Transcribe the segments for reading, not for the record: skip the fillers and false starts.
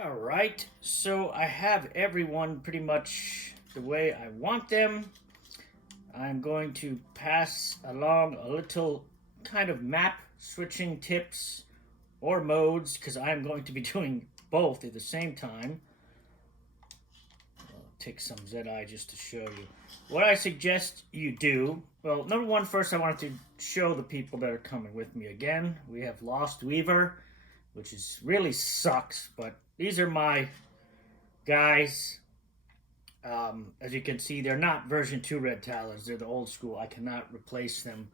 All right, so I have everyone pretty much the way I want them. I'm going to pass along a little kind of map switching tips or modes because I'm going to be doing both at the same time. I'll take some ZI just to show you. What I suggest you do, well, number one, first I wanted to show the people that are coming with me again. We have Lost Weaver, which is really sucks, but these are my guys. As you can see, they're not version 2 Red Talons. They're the old school. I cannot replace them.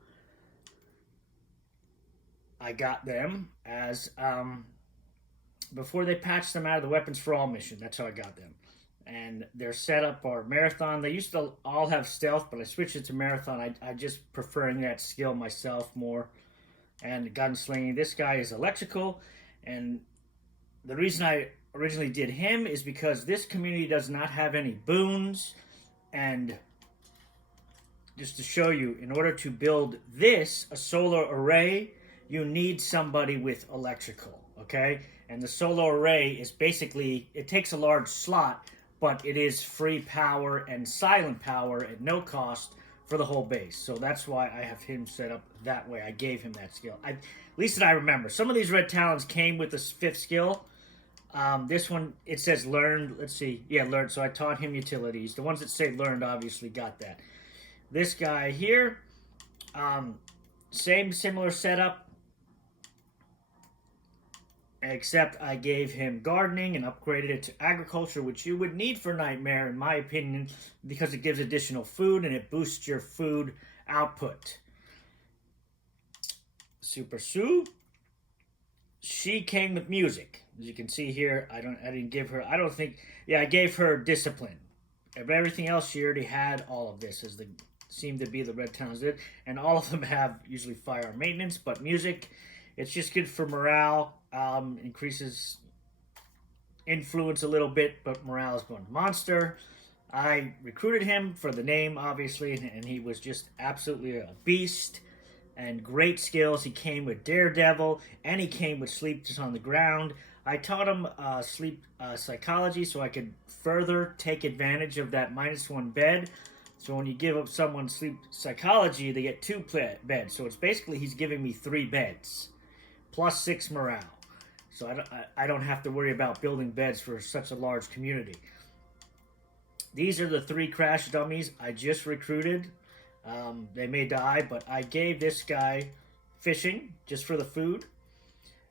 I got them as before they patched them out of the Weapons for All mission. That's how I got them. And their setup are Marathon. They used to all have stealth, but I switched it to Marathon. I just preferring that skill myself more. And gunslinging. This guy is electrical. And the reason I originally did him is because this community does not have any boons. And just to show you, in order to build this, a solar array, you need somebody with electrical, okay? And the solar array is basically, it takes a large slot, but it is free power and silent power at no cost for the whole base. So that's why I have him set up that way. I gave him that skill. At least that I remember. Some of these Red Talons came with the 5th skill. This one, it says learned. Let's see. Yeah, learned. So I taught him utilities. The ones that say learned obviously got that. This guy here, similar setup. Except I gave him gardening and upgraded it to agriculture, which you would need for Nightmare, in my opinion, because it gives additional food and it boosts your food output. Super Sue, she came with music. As you can see here, I didn't give her, I gave her discipline. Everything else she already had all of this, as seemed to be the Red Towns did, and all of them have usually fire maintenance, but music, it's just good for morale. Increases influence a little bit, but morale is going monster. I recruited him for the name, obviously, and he was just absolutely a beast and great skills. He came with Daredevil, and he came with Sleep Just on the Ground. I taught him sleep psychology so I could further take advantage of that -1 bed. So when you give up someone sleep psychology, they get 2 beds. So it's basically he's giving me 3 beds, plus 6 morale. So I don't have to worry about building beds for such a large community. These are the 3 crash dummies I just recruited. They may die, but I gave this guy fishing just for the food.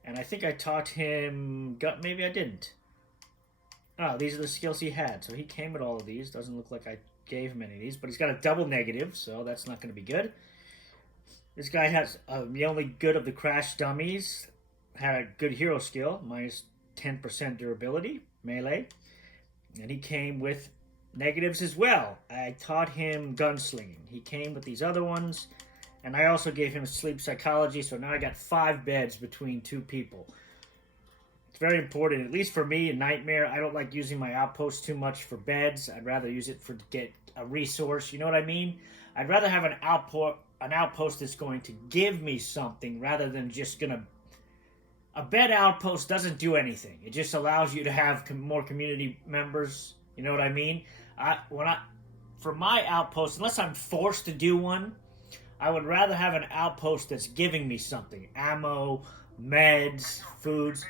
And I think I taught him... Maybe I didn't. Oh, these are the skills he had. So he came with all of these. Doesn't look like I gave him any of these. But he's got a double negative, so that's not going to be good. This guy has the only good of the crash dummies. Had a good hero skill, -10% durability, melee. And he came with negatives as well. I taught him gunslinging. He came with these other ones. And I also gave him sleep psychology, so now I got 5 beds between 2 people. It's very important, at least for me in Nightmare. I don't like using my outpost too much for beds. I'd rather use it to get a resource, you know what I mean? I'd rather have an outpost that's going to give me something rather than just going to... A bed outpost doesn't do anything. It just allows you to have more community members. You know what I mean? For my outpost, unless I'm forced to do one, I would rather have an outpost that's giving me something. Ammo, meds, foods,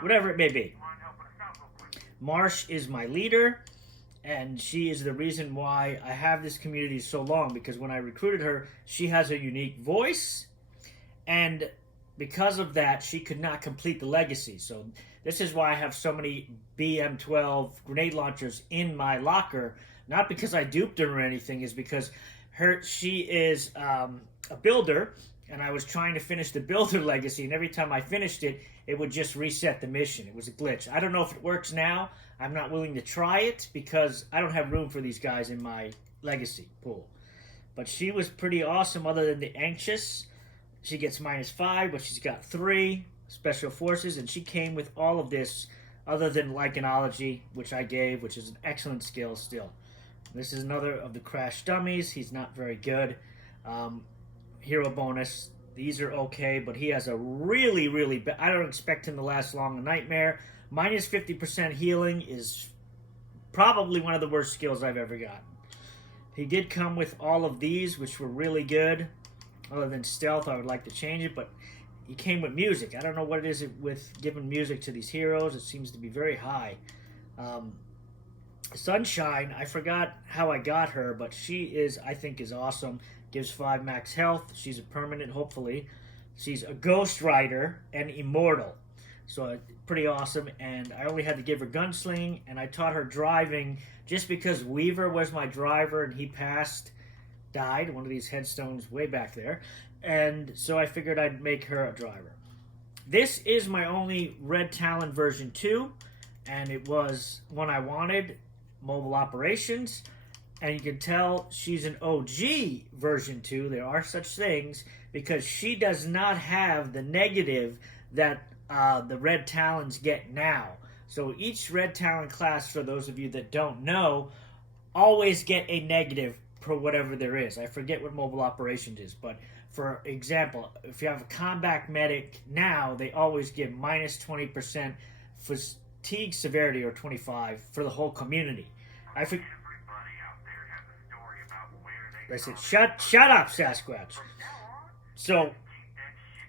whatever it may be. Marsh is my leader, and she is the reason why I have this community so long, because when I recruited her, she has a unique voice, and because of that, she could not complete the legacy. So this is why I have so many BM12 grenade launchers in my locker. Not because I duped her or anything, is because she is a builder, and I was trying to finish the builder legacy, and every time I finished it, it would just reset the mission. It was a glitch. I don't know if it works now. I'm not willing to try it because I don't have room for these guys in my legacy pool. But she was pretty awesome other than the anxious. She gets -5, but she's got 3 special forces, and she came with all of this other than Lycanology, which I gave, which is an excellent skill still. This is another of the crash dummies. He's not very good. Hero bonus These are okay, but he has a really, really bad... I don't expect him to last long. A Nightmare. Minus 50% healing is probably one of the worst skills I've ever gotten. He did come with all of these, which were really good. Other than stealth, I would like to change it, but he came with music. I don't know what it is with giving music to these heroes. It seems to be very high. Sunshine, I forgot how I got her, but she is, I think, is awesome. Gives 5 max health. She's a permanent, hopefully. She's a Ghost Rider and Immortal. So pretty awesome. And I only had to give her Gunsling, and I taught her driving just because Weaver was my driver and he died. One of these headstones way back there. And so I figured I'd make her a driver. This is my only Red Talon version 2, and it was one I wanted. Mobile Operations, and you can tell she's an OG version 2. There are such things, because she does not have the negative that the Red Talons get now. So each Red Talon class, for those of you that don't know, always get a negative for whatever there is. I forget what Mobile Operations is, but for example, if you have a combat medic now, they always give minus 20% fatigue severity, or 25 for the whole community. I said, shut up, Sasquatch. So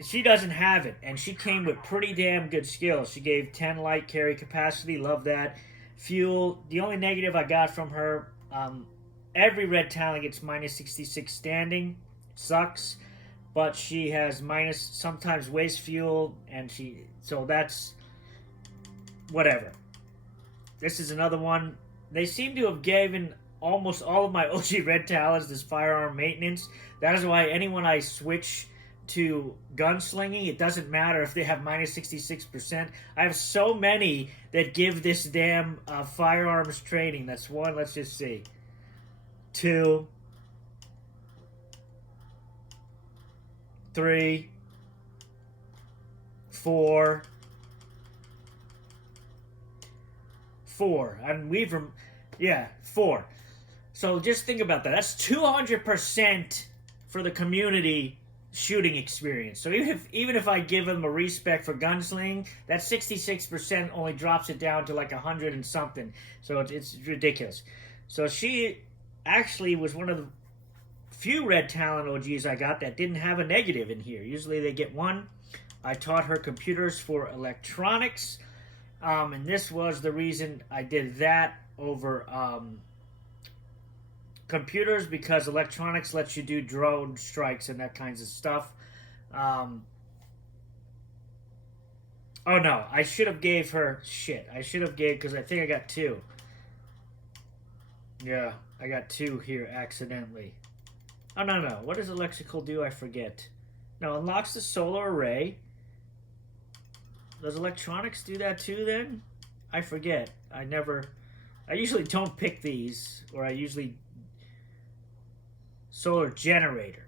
she doesn't have it, and she came with pretty damn good skills. She gave 10 light carry capacity, love that. Fuel, the only negative I got from her, every Red Talon gets minus 66 standing. Sucks, but she has minus sometimes waste fuel, and so that's whatever. This is another one. They seem to have given almost all of my OG Red Talons this firearm maintenance. That is why anyone I switch to gunslinging, it doesn't matter if they have minus 66%. I have so many that give this damn firearms training. That's one, let's just see. 2, 3, 4. And Weaver, yeah, 4. So just think about that. That's 200% for the community shooting experience. So even if I give them a respec for gunsling, that 66% only drops it down to like 100 and something. So it's ridiculous. So she actually was one of the few Red Talon OGs I got that didn't have a negative in here. Usually they get one. I taught her computers for electronics. And this was the reason I did that over computers, because electronics lets you do drone strikes and that kinds of stuff. Oh no, I should have gave her shit. I should have gave, because I think I got 2. Yeah, I got 2 here accidentally. Oh no, what does electrical do? I forget. No, unlocks the solar array. Does electronics do that too then? I forget. I usually don't pick these, or I usually... Solar generator.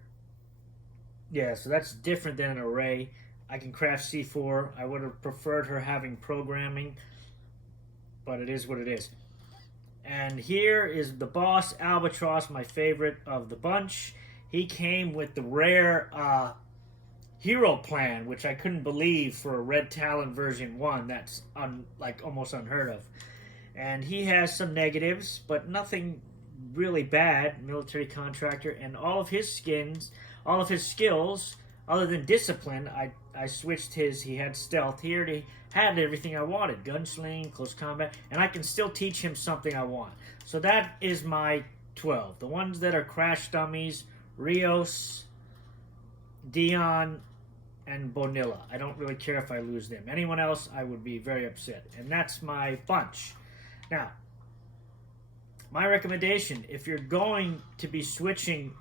Yeah, so that's different than an array. I can craft C4. I would have preferred her having programming, but it is what it is. And here is the boss, Albatross, my favorite of the bunch. He came with the rare hero plan, which I couldn't believe for a Red Talon version 1. That's like almost unheard of. And he has some negatives, but nothing really bad. Military contractor, and all of his skills, other than discipline, I switched his. He had stealth. Here he had everything I wanted: gunsling, close combat, and I can still teach him something I want. So that is my 12. The ones that are crash dummies: Rios, Dion, and Bonilla. I don't really care if I lose them. Anyone else, I would be very upset. And that's my bunch. Now, my recommendation, if you're going to be switching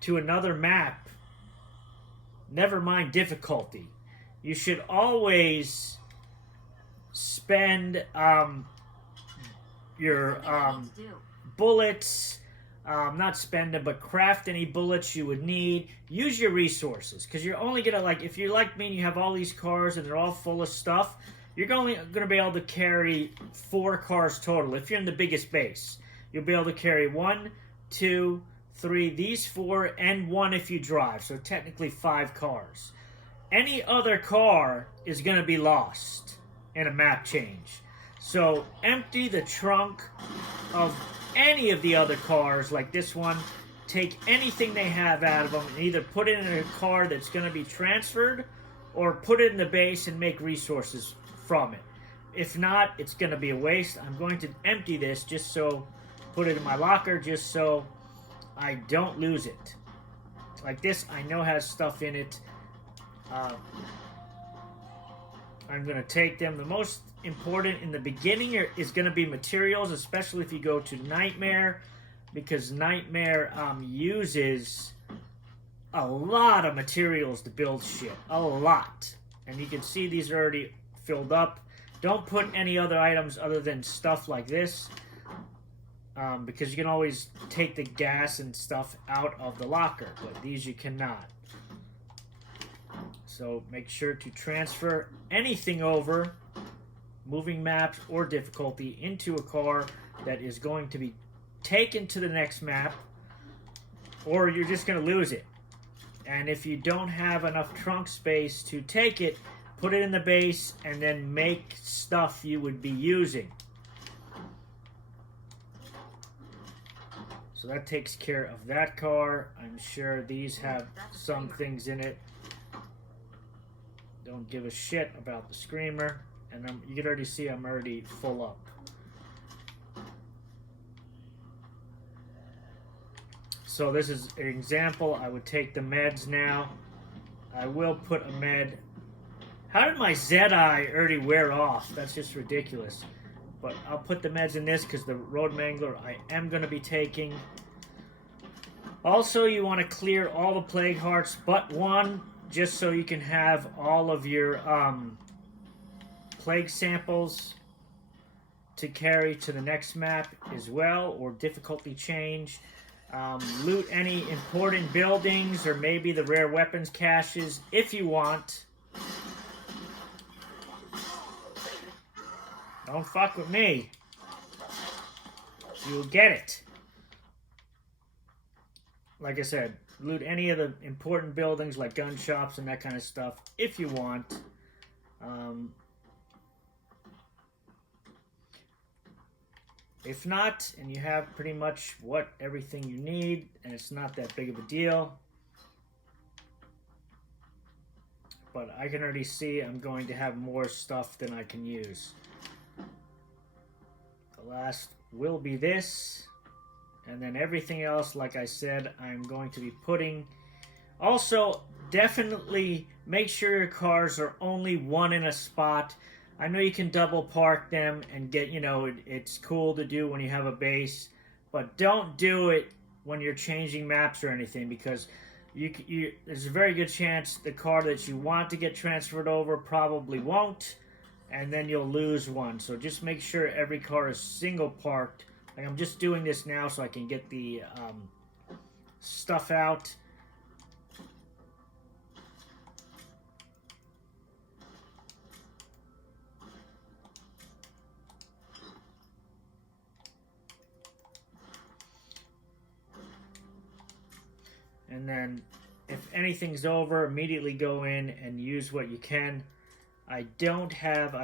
to another map, never mind difficulty, you should always spend your bullets, not spend them, but craft any bullets you would need. Use your resources, because you're only going to, like, if you're like me and you have all these cars and they're all full of stuff, you're only going to be able to carry 4 cars total. If you're in the biggest base, you'll be able to carry 1, 2, 3, these 4, and 1 if you drive. So technically 5 cars. Any other car is going to be lost in a map change. So empty the trunk of any of the other cars, like this one. Take anything they have out of them and either put it in a car that's going to be transferred or put it in the base and make resources from it. If not, it's going to be a waste. I'm going to empty this just so, put it in my locker just so I don't lose it. Like this, I know has stuff in it. I'm going to take them. The most important in the beginning is going to be materials, especially if you go to Nightmare, because Nightmare uses a lot of materials to build shit. A lot. And you can see these are already filled up. Don't put any other items other than stuff like this, because you can always take the gas and stuff out of the locker, but these you cannot. So make sure to transfer anything over, moving maps or difficulty, into a car that is going to be taken to the next map, or you're just going to lose it. And if you don't have enough trunk space to take it, put it in the base and then make stuff you would be using. So that takes care of that car. I'm sure these have some things in it. Don't give a shit about the Screamer. And you can already see I'm already full up. So this is an example. I would take the meds now. I will put a med. How did my Zedi already wear off? That's just ridiculous. But I'll put the meds in this because the Road Mangler I am going to be taking. Also, you want to clear all the Plague Hearts but one, just so you can have all of your Plague samples to carry to the next map as well, or difficulty change. Loot any important buildings or maybe the rare weapons caches if you want. Don't fuck with me. You'll get it. Like I said, loot any of the important buildings like gun shops and that kind of stuff if you want. If not, and you have pretty much everything you need, and it's not that big of a deal. But I can already see I'm going to have more stuff than I can use. The last will be this. And then everything else, like I said, I'm going to be putting. Also, definitely make sure your cars are only one in a spot. I know you can double park them and get, it's cool to do when you have a base, but don't do it when you're changing maps or anything, because there's a very good chance the car that you want to get transferred over probably won't, and then you'll lose one. So just make sure every car is single parked. Like I'm just doing this now so I can get the stuff out. And then if anything's over, immediately go in and use what you can. I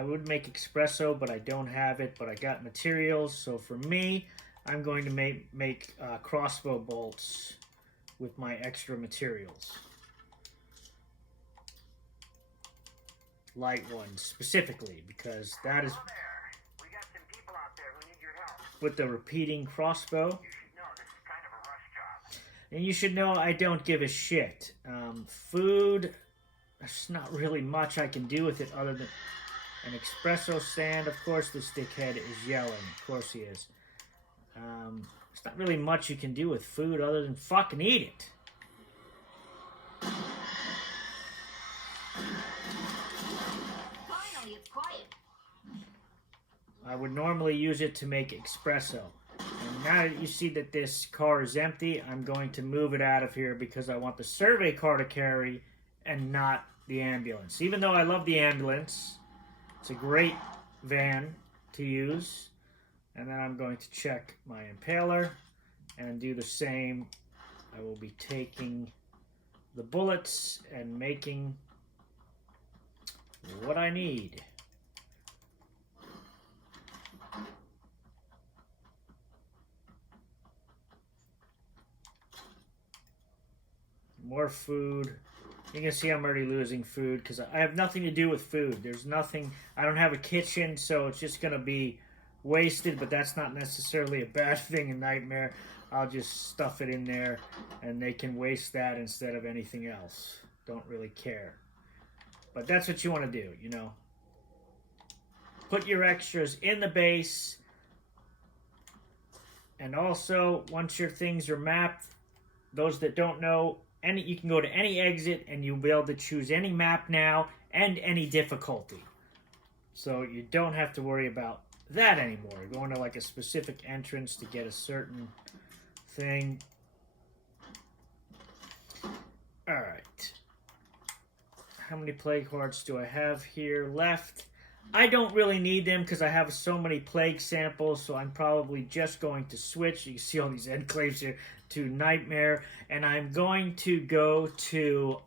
would make espresso, but I don't have it, but I got materials. So for me, I'm going to make crossbow bolts with my extra materials. Light ones, specifically, because that is we got some people out there who need your help. With the repeating crossbow. And you should know I don't give a shit. Food, there's not really much I can do with it other than an espresso stand. Of course, this dickhead is yelling. Of course he is. There's not really much you can do with food other than fucking eat it. Finally, it's quiet. I would normally use it to make espresso. And now that you see that this car is empty, I'm going to move it out of here because I want the survey car to carry and not the ambulance. Even though I love the ambulance, it's a great van to use. And then I'm going to check my impaler and do the same I will be taking the bullets and making what I need. More food. You can see I'm already losing food because I have nothing to do with food. There's nothing. I don't have a kitchen, so it's just going to be wasted, but that's not necessarily a bad thing in Nightmare. I'll just stuff it in there, and they can waste that instead of anything else. Don't really care. But that's what you want to do, you know. Put your extras in the base. And also, once your things are mapped, those that don't know, you can go to any exit and you'll be able to choose any map now and any difficulty. So you don't have to worry about that anymore. You're going to like a specific entrance to get a certain thing. Alright. How many plague hearts do I have here left? I don't really need them because I have so many plague samples, so I'm probably just going to switch. You can see all these enclaves here to Nightmare, and I'm going to go to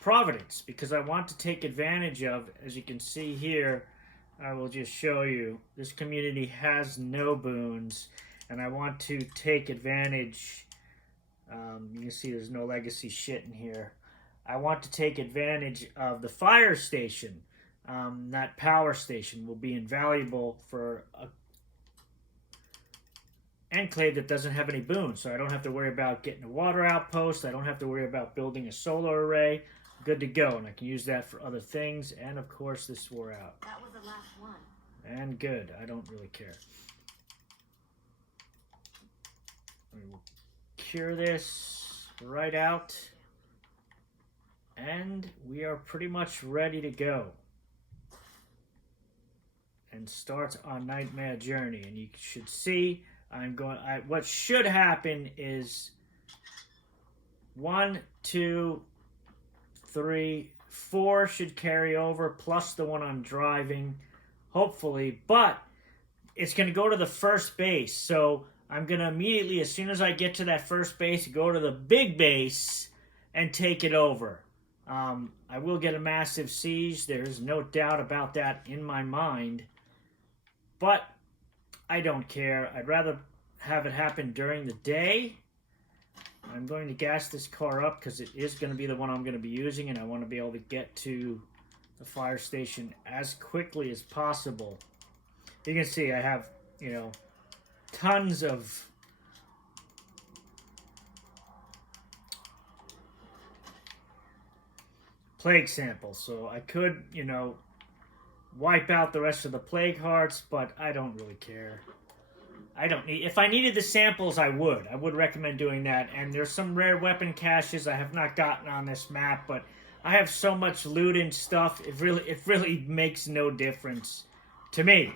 Providence because I want to take advantage of, as you can see here, I will just show you, this community has no boons, and I want to take advantage. You can see there's no legacy shit in here. I want to take advantage of the fire station. That power station will be invaluable for a enclave that doesn't have any boons, so I don't have to worry about getting a water outpost. I don't have to worry about building a solar array. Good to go, and I can use that for other things. And of course, this wore out. That was the last one. And good. I don't really care. We will cure this right out. And we are pretty much ready to go. And start our Nightmare journey. And you should see, what should happen is 1, 2, 3, 4 should carry over, plus the one I'm driving, hopefully. But it's going to go to the first base. So I'm going to immediately, as soon as I get to that first base, go to the big base and take it over. I will get a massive siege. There's no doubt about that in my mind. But I don't care. I'd rather have it happen during the day. I'm going to gas this car up because it is going to be the one I'm going to be using, and I want to be able to get to the fire station as quickly as possible. You can see I have, you know, tons of plague samples, so I could, you know, wipe out the rest of the plague hearts, but I don't really care. I don't need. If I needed the samples, I would. I would recommend doing that. And there's some rare weapon caches I have not gotten on this map, but I have so much loot and stuff. It really makes no difference to me.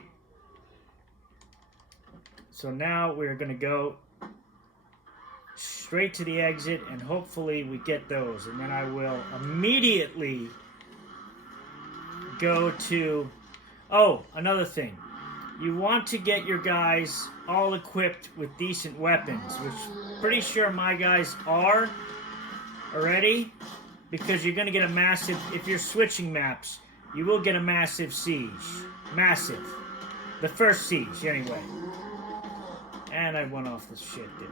So now we're gonna go straight to the exit, and hopefully we get those. And then I will immediately go to. Oh, another thing. You want to get your guys all equipped with decent weapons, which pretty sure my guys are already, because you're going to get a massive, if you're switching maps, you will get a massive siege. Massive. The first siege, anyway. And I went off the shit, dude.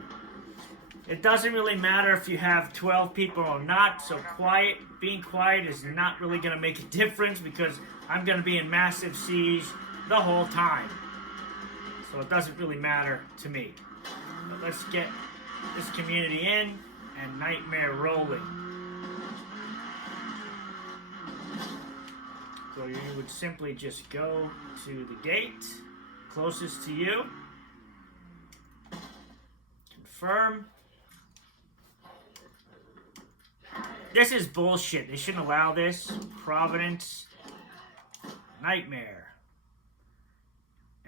It doesn't really matter if you have 12 people or not, so being quiet is not really going to make a difference, because I'm going to be in massive siege the whole time. So it doesn't really matter to me. But let's get this community in and Nightmare rolling. So you would simply just go to the gate closest to you. Confirm. This is bullshit. They shouldn't allow this. Providence. Nightmare.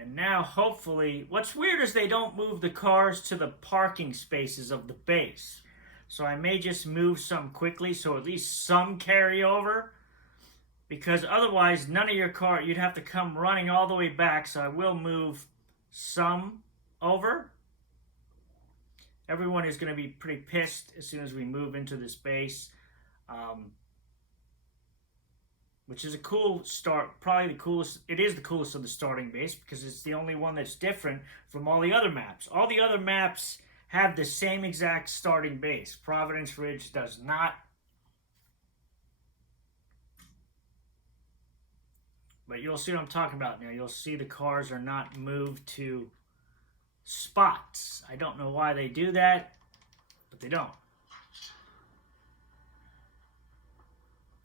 And now, hopefully, what's weird is they don't move the cars to the parking spaces of the base. So I may just move some quickly, so at least some carry over. because otherwise none of your car, you'd have to come running all the way back. So I will move some over. Everyone is going to be pretty pissed as soon as we move into this base, which is a cool start. Probably the coolest. It is the coolest of the starting base because it's the only one that's different from all the other maps. All the other maps have the same exact starting base. Providence Ridge does not. But you'll see what I'm talking about now. You'll see the cars are not moved to spots. I don't know why they do that, but they don't.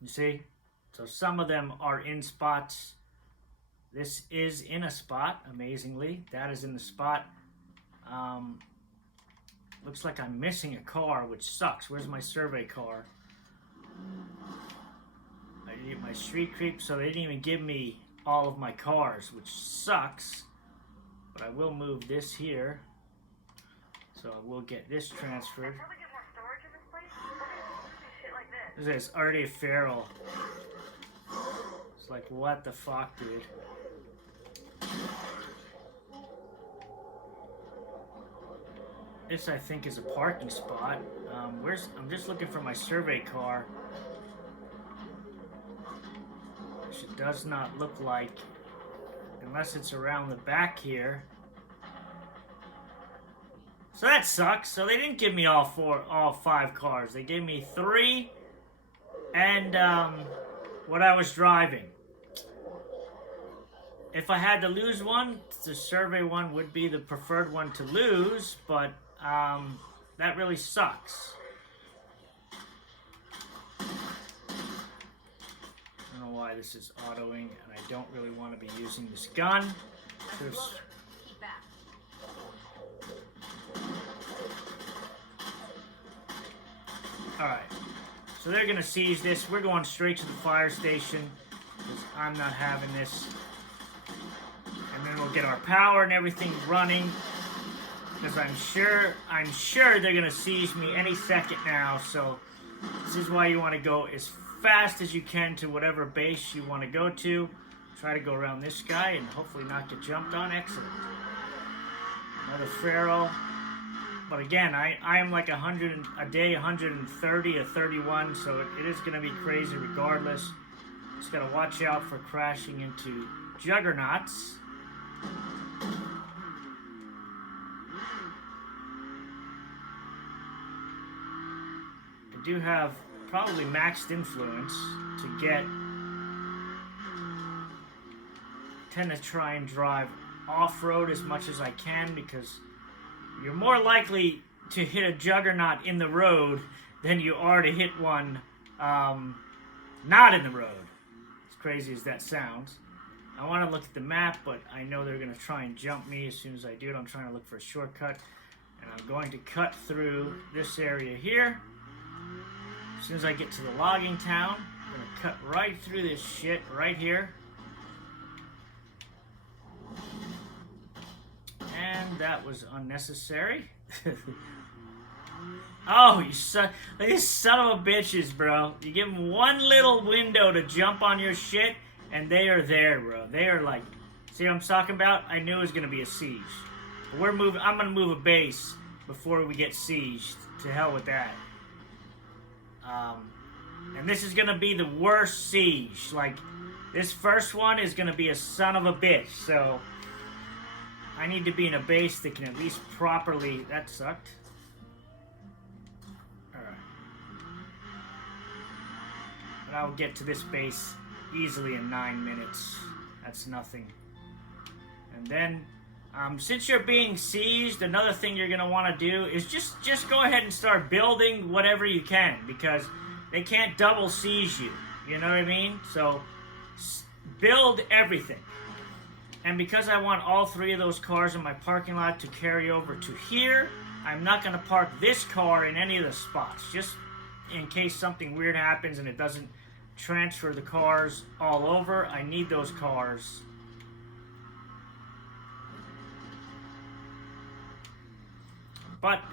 You see? So some of them are in spots. This is in a spot, amazingly. That is in the spot. Looks like I'm missing a car, which sucks. Where's my survey car? I need my street creep, so they didn't even give me all of my cars, which sucks. But I will move this here. So I will get this transferred. Until we get more storage in this place, we're gonna do shit like this. This is already a feral. It's like, what the fuck, dude? This, I think, is a parking spot. I'm just looking for my survey car. Which it does not look like, unless it's around the back here. So that sucks. So they didn't give me all 5 cars. They gave me 3 and what I was driving. If I had to lose one, the survey one would be the preferred one to lose, but that really sucks. I don't know why this is autoing, and I don't really want to be using this gun. Alright, so they're going to seize this. We're going straight to the fire station, because I'm not having this. And then we'll get our power and everything running, because I'm sure they're going to seize me any second now. So this is why you want to go as fast as you can to whatever base you want to go to. Try to go around this guy and hopefully not get jumped on. Excellent. Another Pharaoh. But again, I am like 100 a day, 130 or 31, so it is going to be crazy regardless. Just got to watch out for crashing into juggernauts. I do have probably maxed influence to tend to try and drive off-road as much as I can, because you're more likely to hit a juggernaut in the road than you are to hit one not in the road. As crazy as that sounds. I want to look at the map, but I know they're going to try and jump me as soon as I do it. I'm trying to look for a shortcut, and I'm going to cut through this area here. As soon as I get to the logging town, I'm going to cut right through this shit right here. And that was unnecessary. Oh, you son! These son of a bitches, bro. You give them one little window to jump on your shit, and they are there, bro. They are like, see what I'm talking about? I knew it was gonna be a siege. But we're moving. I'm gonna move a base before we get sieged. To hell with that. And this is gonna be the worst siege. Like, this first one is gonna be a son of a bitch. So I need to be in a base that can at least properly... That sucked. Alright. But I'll get to this base easily in 9 minutes. That's nothing. And then, since you're being sieged, another thing you're going to want to do is just go ahead and start building whatever you can, because they can't double siege you. You know what I mean? So, build everything. And because I want all 3 of those cars in my parking lot to carry over to here, I'm not going to park this car in any of the spots. Just in case something weird happens and it doesn't transfer the cars all over, I need those cars.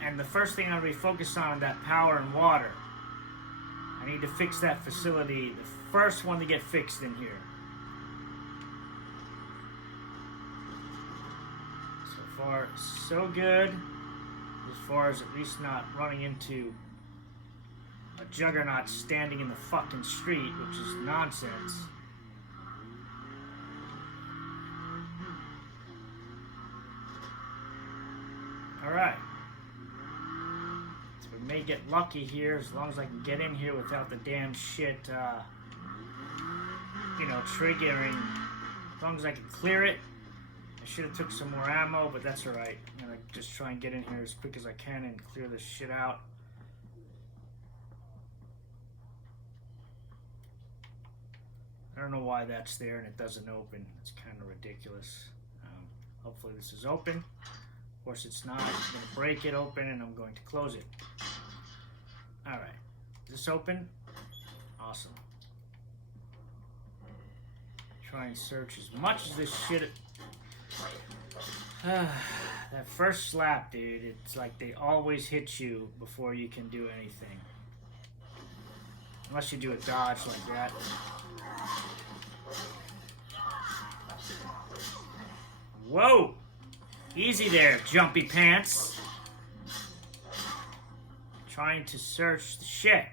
And the first thing I'm going to be focused on is that power and water. I need to fix that facility. The first one to get fixed in here. So far, so good. As far as at least not running into a juggernaut standing in the fucking street, which is nonsense. Alright. So we may get lucky here as long as I can get in here without the damn shit, triggering. As long as I can clear it. I should have took some more ammo, but that's alright. I'm gonna just try and get in here as quick as I can and clear this shit out. I don't know why that's there and it doesn't open. It's kind of ridiculous. Hopefully this is open. Of course it's not. I'm going to break it open and I'm going to close it. Alright. Is this open? Awesome. Try and search as much as this shit... that first slap, dude, it's like they always hit you before you can do anything. Unless you do a dodge like that. Whoa! Easy there, jumpy pants. Trying to search the shit.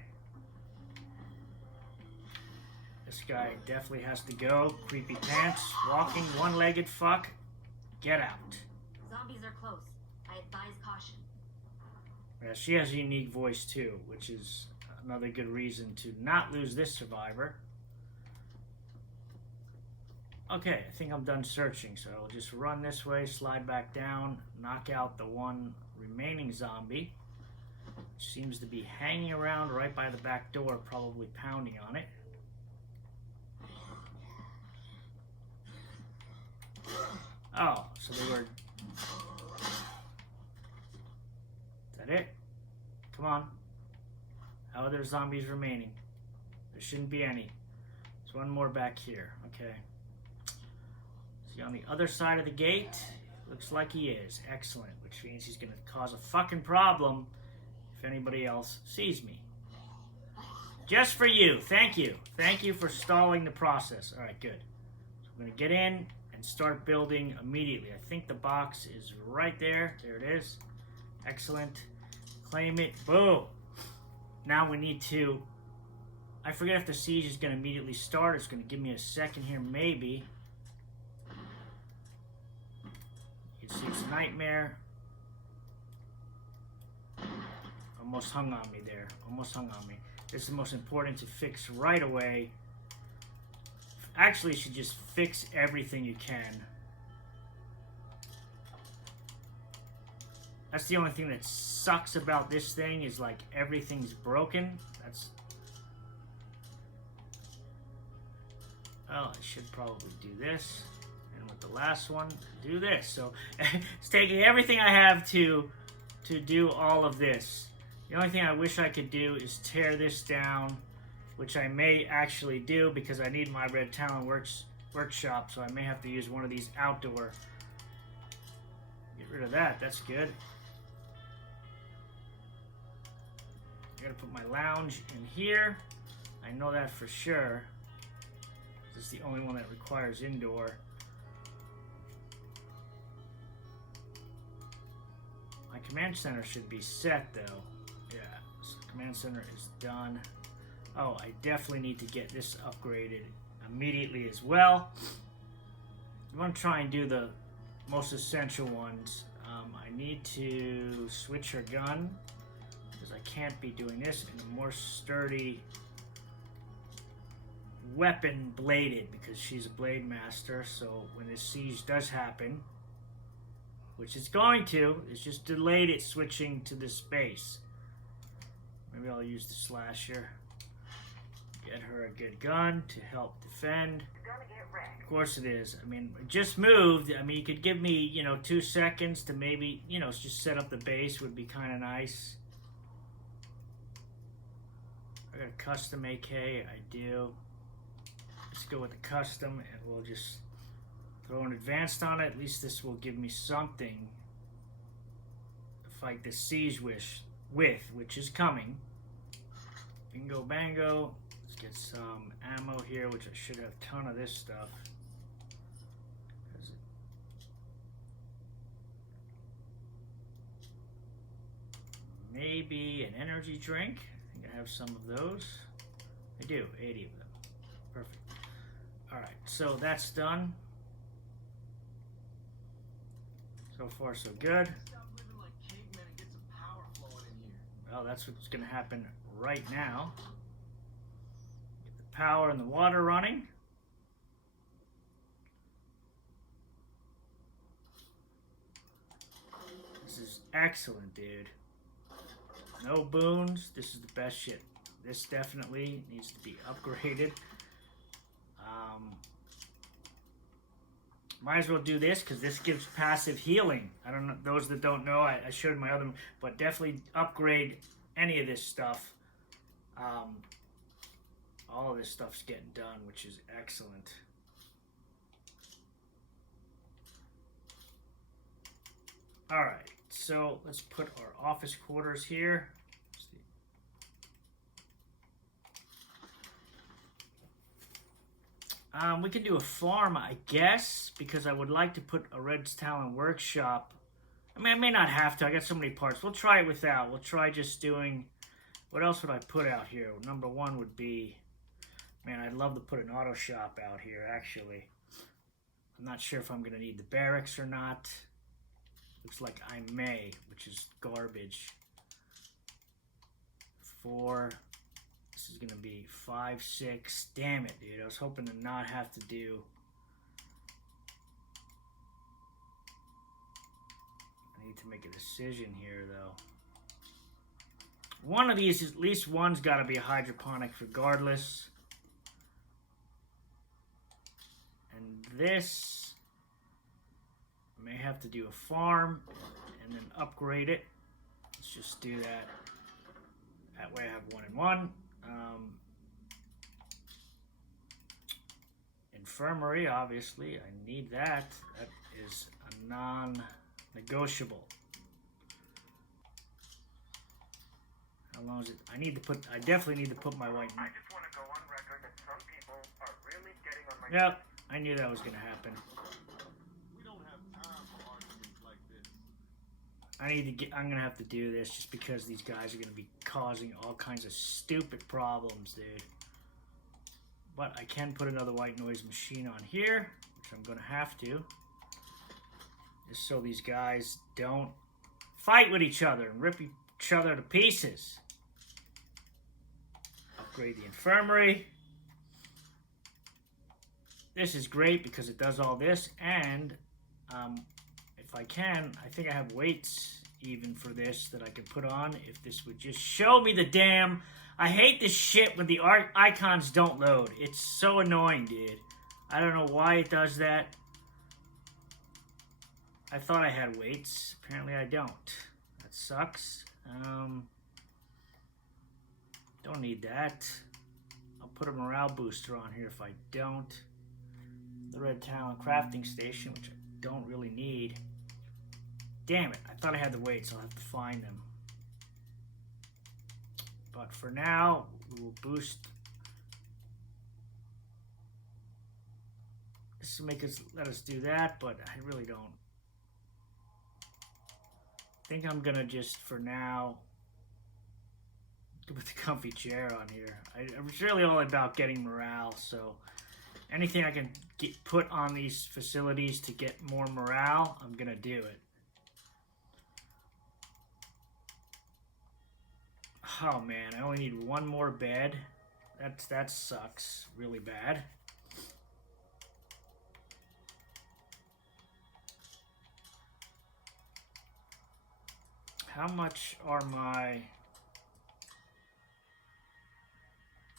This guy definitely has to go. Creepy pants. Walking one-legged fuck. Get out. Zombies are close. I advise caution. Yeah, she has a unique voice too, which is another good reason to not lose this survivor. Okay, I think I'm done searching, so I'll just run this way, slide back down, knock out the one remaining zombie. Seems to be hanging around right by the back door, probably pounding on it. Oh, so they were... Is that it? Come on. How are there zombies remaining? There shouldn't be any. There's one more back here. Okay. See on the other side of the gate? Looks like he is. Excellent. Which means he's going to cause a fucking problem if anybody else sees me. Just for you. Thank you. Thank you for stalling the process. Alright, good. So I'm going to get in and start building immediately. I think the box is right there. There it is. Excellent. Claim it. Boom. Now we need to... I forget if the siege is going to immediately start. It's going to give me a second here, maybe. You can see it's a nightmare. Almost hung on me there. Almost hung on me. This is the most important to fix right away. Actually, you should just fix everything you can. That's the only thing that sucks about this thing is like everything's broken. That's... Well, I should probably do this. And with the last one, do this. So it's taking everything I have to do all of this. The only thing I wish I could do is tear this down, which I may actually do because I need my Red Talon workshop, so I may have to use one of these outdoor. Get rid of that, that's good. I gotta put my lounge in here. I know that for sure. This is the only one that requires indoor. My command center should be set though. Yeah, so command center is done. Oh, I definitely need to get this upgraded immediately as well. I'm going to try and do the most essential ones. I need to switch her gun because I can't be doing this in a more sturdy weapon bladed because she's a blade master. So when this siege does happen, which it's going to, it's just delayed it switching to this space. Maybe I'll use the slasher. Get her a good gun to help defend. Of course it is. I mean, it just moved. I mean, you could give me, 2 seconds to maybe, just set up the base would be kind of nice. I got a custom AK. I do. Let's go with the custom and we'll just throw an advanced on it. At least this will give me something to fight this siege with, which is coming. Bingo bango. Let's Get some ammo here, which I should have a ton of this stuff. Maybe an energy drink. I think I have some of those. I do, 80 of them. Perfect. Alright, so that's done. So far, so good. Well, that's what's going to happen right now. Get the power and the water running. This is excellent, dude. No boons. This is the best shit. This definitely needs to be upgraded. Might as well do this because this gives passive healing. I don't know, those that don't know, I showed my other, but definitely upgrade any of this stuff. All of this stuff's getting done, which is excellent. All right, so let's put our office quarters here. We can do a farm, I guess, because I would like to put a Red's Talon workshop. I mean, I may not have to. I got so many parts. We'll try it without. We'll try just doing... What else would I put out here? Number one would be... Man, I'd love to put an auto shop out here, actually. I'm not sure if I'm going to need the barracks or not. Looks like I may, which is garbage. 4... This is going to be 5, 6. Damn it, dude. I was hoping to not have to do... I need to make a decision here, though. One of these, at least one's got to be a hydroponic regardless. And this... I may have to do a farm and then upgrade it. Let's just do that. That way I have 1 and 1. Infirmary, obviously, I need that. That is a non-negotiable. How long is it? I definitely need to put my white... I just want to go on record that some people are really getting on my... Yep, I knew that was going to happen. We don't have time for arguments like this. I'm going to have to do this just because these guys are going to be causing all kinds of stupid problems, dude. But I can put another white noise machine on here, which I'm going to have to. Just so these guys don't fight with each other and rip each other to pieces. Upgrade the infirmary. This is great because it does all this, and if I can, I think I have weights even for this that I could put on if this would just show me the damn... I hate this shit when the icons don't load. It's so annoying, dude. I don't know why it does that. I thought I had weights. Apparently I don't. That sucks. Don't need that. I'll put a morale booster on here if I don't. The Red Talon crafting station, which I don't really need. Damn it. I thought I had the weights. I'll have to find them. But for now, we will boost. This will let us do that, but I really don't. I think I'm gonna just, for now, go with the comfy chair on here. It's really all about getting morale, so anything I can put on these facilities to get more morale, I'm gonna do it. Oh man, I only need 1 more bed. That sucks really bad. How much are my...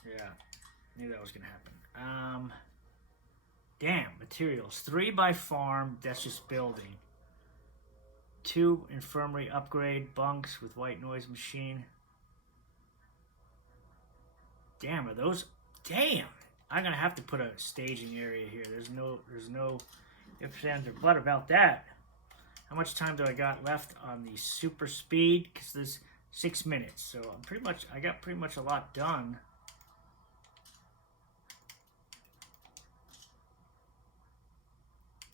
Yeah, knew that was gonna happen. Damn, materials. 3 by farm, that's just building. 2 infirmary upgrade, bunks with white noise machine. Damn, are those... Damn! I'm gonna have to put a staging area here. There's no ifs, ands, or buts about that. How much time do I got left on the super speed? Because there's 6 minutes, so I got pretty much a lot done.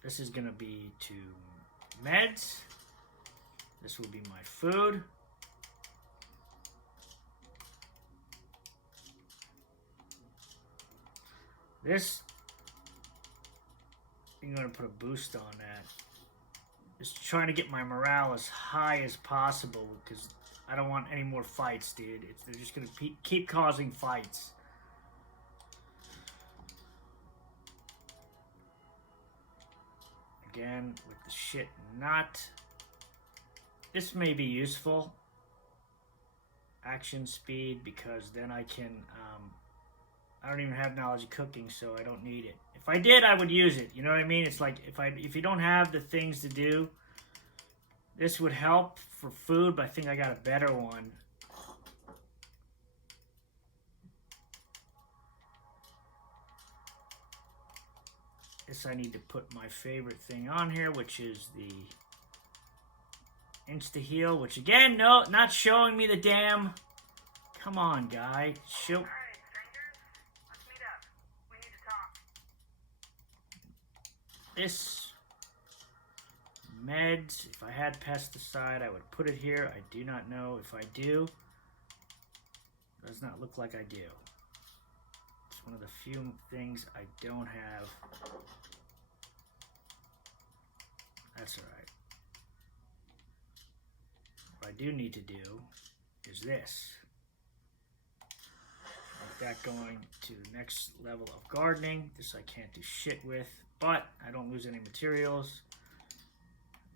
This is going to be to meds. This will be my food. This, I'm going to put a boost on that. Just trying to get my morale as high as possible because I don't want any more fights, dude. They're just going to keep causing fights. Again, with the shit not... This may be useful. Action speed, because then I can... I don't even have knowledge of cooking, so I don't need it. If I did, I would use it. You know what I mean? It's like, if you don't have the things to do, this would help for food, but I think I got a better one. This I need to put my favorite thing on here, which is the insta-heal, which again, no, not showing me the damn... Come on, guy. Show... Alright, strangers. Let's meet up. We need to talk. This meds, if I had pesticide, I would put it here. I do not know if I do. Does not look like I do. It's one of the few things I don't have. That's alright. What I do need to do is this. Like that going to the next level of gardening. This I can't do shit with, but I don't lose any materials.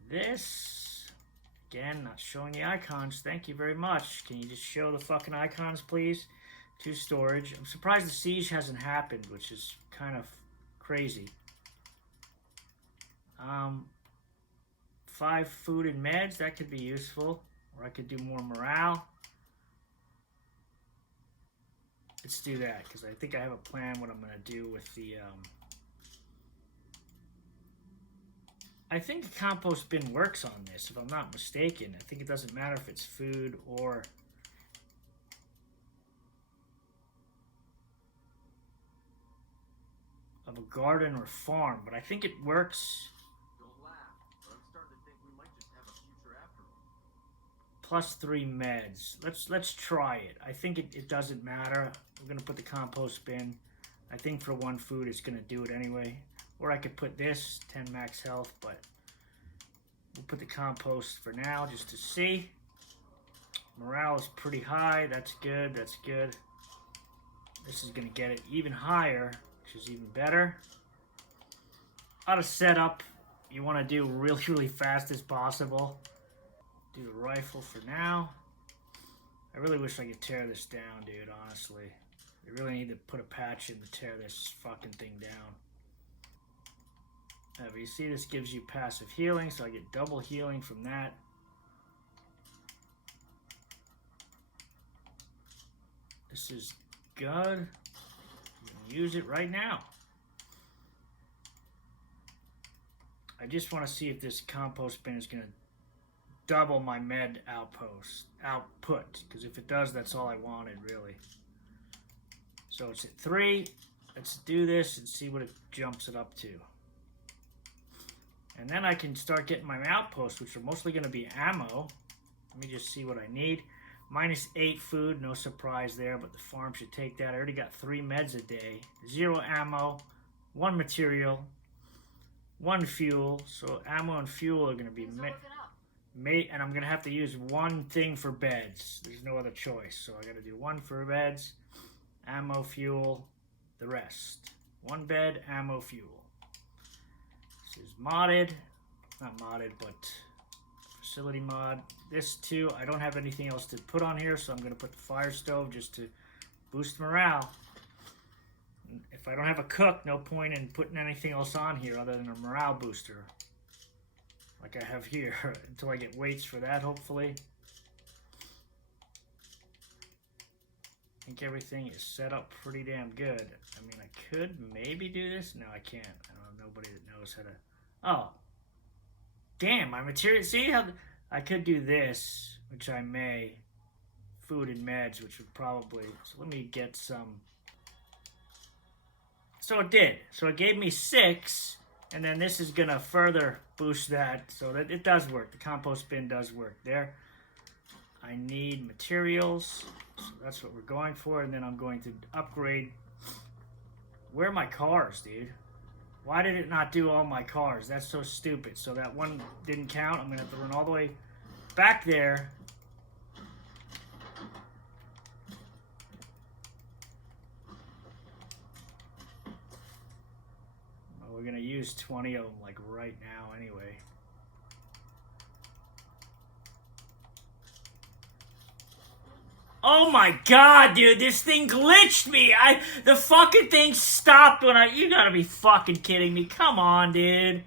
This, again, not showing the icons. Thank you very much. Can you just show the fucking icons, please? To storage. I'm surprised the siege hasn't happened, which is kind of crazy. 5 food and meds, that could be useful. Or I could do more morale. Let's do that, because I think I have a plan what I'm going to do with the... I think the compost bin works on this, if I'm not mistaken. I think it doesn't matter if it's food or... of a garden or farm, but I think it works. Don't laugh, but I'm starting to think we might just have a future after all. Plus 3 meds. Let's try it. I think it doesn't matter. I'm gonna put the compost bin. I think for 1 food it's gonna do it anyway. Or I could put this, 10 max health, but we'll put the compost for now just to see. Morale is pretty high. That's good. That's good. This is gonna get it even higher, which is even better. A lot of setup you want to do really, really fast as possible. Do the rifle for now. I really wish I could tear this down, dude, honestly. I really need to put a patch in to tear this fucking thing down. But you see, this gives you passive healing, so I get double healing from that. This is good. Use it right now. I just want to see if this compost bin is going to double my med output, because if it does, that's all I wanted, really. So it's at 3. Let's do this and see what it jumps it up to. And then I can start getting my outposts, which are mostly going to be ammo. Let me just see what I need. -8 food, no surprise there, but the farm should take that. I already got 3 meds a day, 0 ammo, 1 material, 1 fuel. So ammo and fuel are going to be made, and I'm going to have to use 1 thing for beds. There's no other choice. So I got to do 1 for beds, ammo, fuel, the rest. 1 bed, ammo, fuel. This is modded, not modded, but facility mod. This too, I don't have anything else to put on here, so I'm going to put the fire stove just to boost morale. If I don't have a cook, no point in putting anything else on here other than a morale booster, like I have here, until I get weights for that, hopefully. I think everything is set up pretty damn good. I mean, I could maybe do this. No, I can't. I don't have nobody that knows how to... Oh. Damn, my material... See how... I could do this, which I may. Food and meds, which would probably... So let me get some... So it did. So it gave me 6. And then this is going to further boost that so that it does work. The compost bin does work there. I need materials. So that's what we're going for. And then I'm going to upgrade. Where are my cars, dude? Why did it not do all my cars? That's so stupid. So that one didn't count. I'm going to have to run all the way back there. Well, we're going to use 20 of them like right now anyway. Oh my god, dude, this thing glitched me. The fucking thing stopped when you gotta be fucking kidding me. Come on, dude.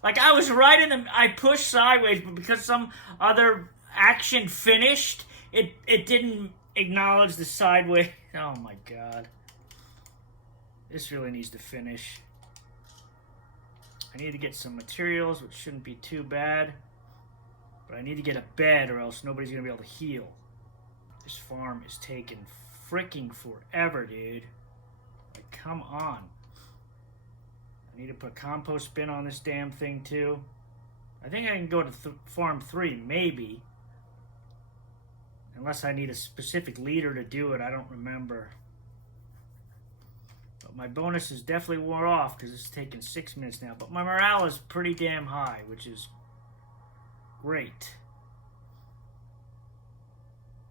Like, I was right in the, I pushed sideways, but because some other action finished, it didn't acknowledge the sideways. Oh my god. This really needs to finish. I need to get some materials, which shouldn't be too bad. But I need to get a bed or else nobody's gonna be able to heal. This farm is taking freaking forever, dude. Like, come on. I need to put a compost bin on this damn thing, too. I think I can go to farm 3, maybe. Unless I need a specific leader to do it, I don't remember. But my bonus is definitely wore off because it's taking 6 minutes now. But my morale is pretty damn high, which is great.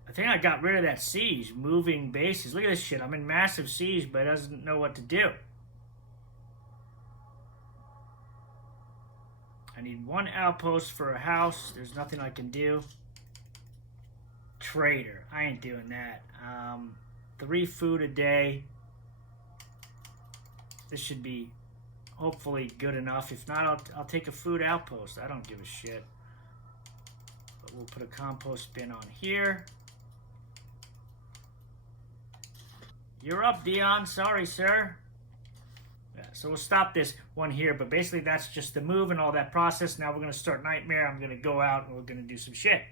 I think I got rid of that siege, moving bases. Look at this shit. I'm in massive siege, but it doesn't know what to do. I need 1 outpost for a house. There's nothing I can do. Trader. I ain't doing that. 3 food a day. This should be hopefully good enough. If not, I'll take a food outpost. I don't give a shit. But we'll put a compost bin on here. You're up, Dion. Sorry, sir. Yeah, so we'll stop this one here, but basically that's just the move and all that process. Now we're going to start Nightmare. I'm going to go out and we're going to do some shit.